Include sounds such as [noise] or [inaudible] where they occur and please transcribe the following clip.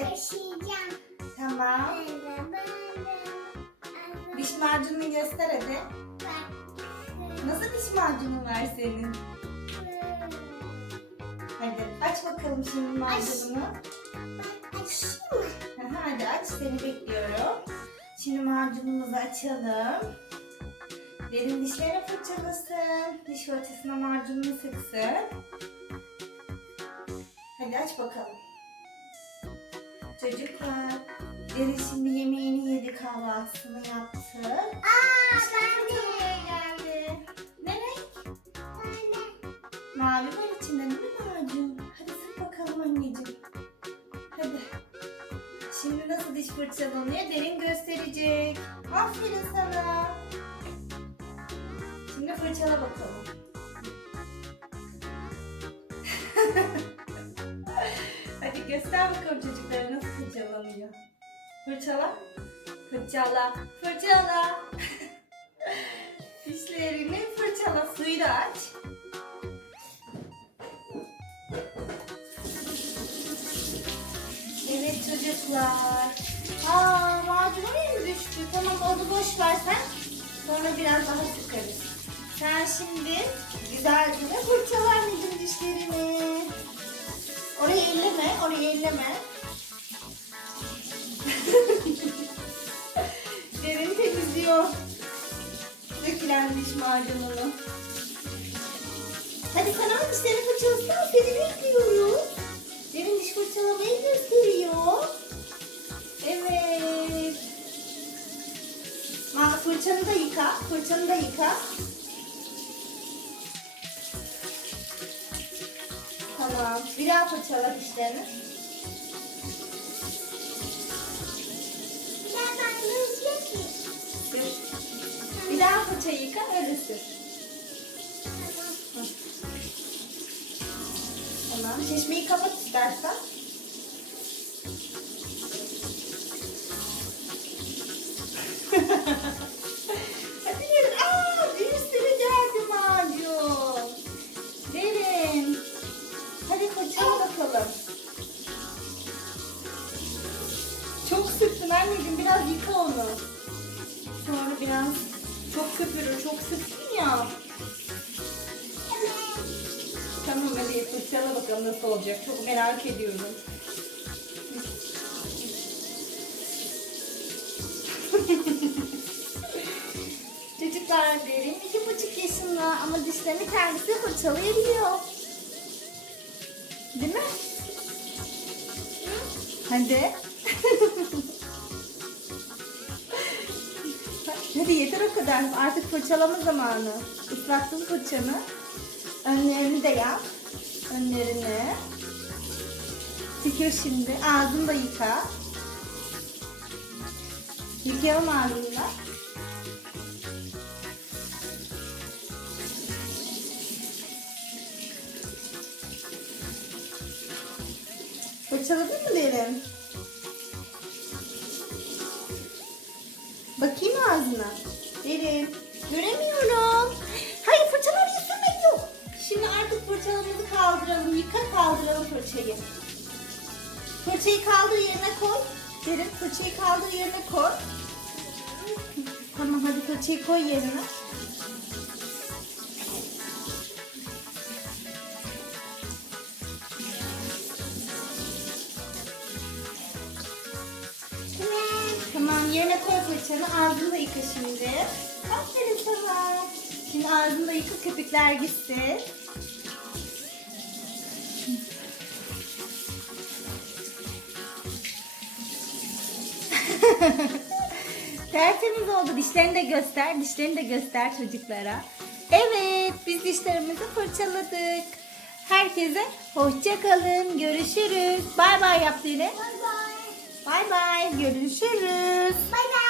Taşıyacağım. Tamam. Diş macununu göster hadi. Nasıl diş macunun var senin? Hadi aç bakalım şimdi macununu. Aha, Hadi aç seni bekliyorum. Şimdi macunumuzu açalım. Derin dişlerini fırçalasın. Diş fırçasına macununu sıksın. Hadi aç bakalım. Çocuklar, Derin şimdi yemeğini yedi, kahvaltısını yaptı. geldi. Ne renk? Mavi var içinde değil mi macun? Hadi sık bakalım anneciğim. Hadi. Şimdi nasıl diş fırçalanıyor derin gösterecek. Aferin sana. Şimdi fırçala bakalım. [laughs] Hadi göster bakalım fırçalanıyor. Fırçala. Fırçala. Fırçala. [laughs] Dişlerini fırçala. Suyu da aç. Evet çocuklar. Aa macun oraya mı düştü? Tamam onu boş ver sen. Sonra biraz daha sıkarız. Sen şimdi güzelce fırçala anneciğim dişlerini. Orayı elleme, orayı elleme. Diş macununu. Hadi sen al dişlerini fırçalasana seni bekliyoruz. Derin diş fırçalamayı gösteriyor. Evet. Ma fırçanı da yıka. Fırçanı da yıka. Tamam. Bir daha fırçala dişlerini. Tamam. Çeşmeyi kapat istersen. [laughs] Hadi derin. Aa, bir sürü geldi macun. Hadi fırçala bakalım. Çok sıktın anneciğim. Biraz yıka onu. Sonra biraz çok köpürür. Çok sıktın ya. Fırçala bakalım nasıl olacak. Çok merak ediyorum. [laughs] Çocuklar derin iki buçuk yaşında ama dişlerini kendisi fırçalayabiliyor. Değil mi? Hadi. Hadi yeter o kadar. Artık fırçalama zamanı. Islattın fırçanı. Önlerini de yap. Önlerini. Tükür şimdi. Ağzını da yıka. Yıkayalım ağzını da. Fırçaladın mı derin? Bakayım ağzına. Derin. Göremiyorum. Şimdi artık fırçalarımızı kaldıralım. Yıka kaldıralım fırçayı. Fırçayı kaldır yerine koy. Derin fırçayı kaldır yerine koy. Tamam hadi fırçayı koy yerine. Tamam yerine koy fırçanı. Ağzını yıka şimdi. Aferin sana. Şimdi ağzını da köpükler gitsin. [laughs] Tertemiz oldu. Dişlerini de göster. Dişlerini de göster çocuklara. Evet biz dişlerimizi fırçaladık. Herkese hoşça kalın. Görüşürüz. Bay bay yap Dile. Bye bye. Bay bay. Görüşürüz. Bye bye.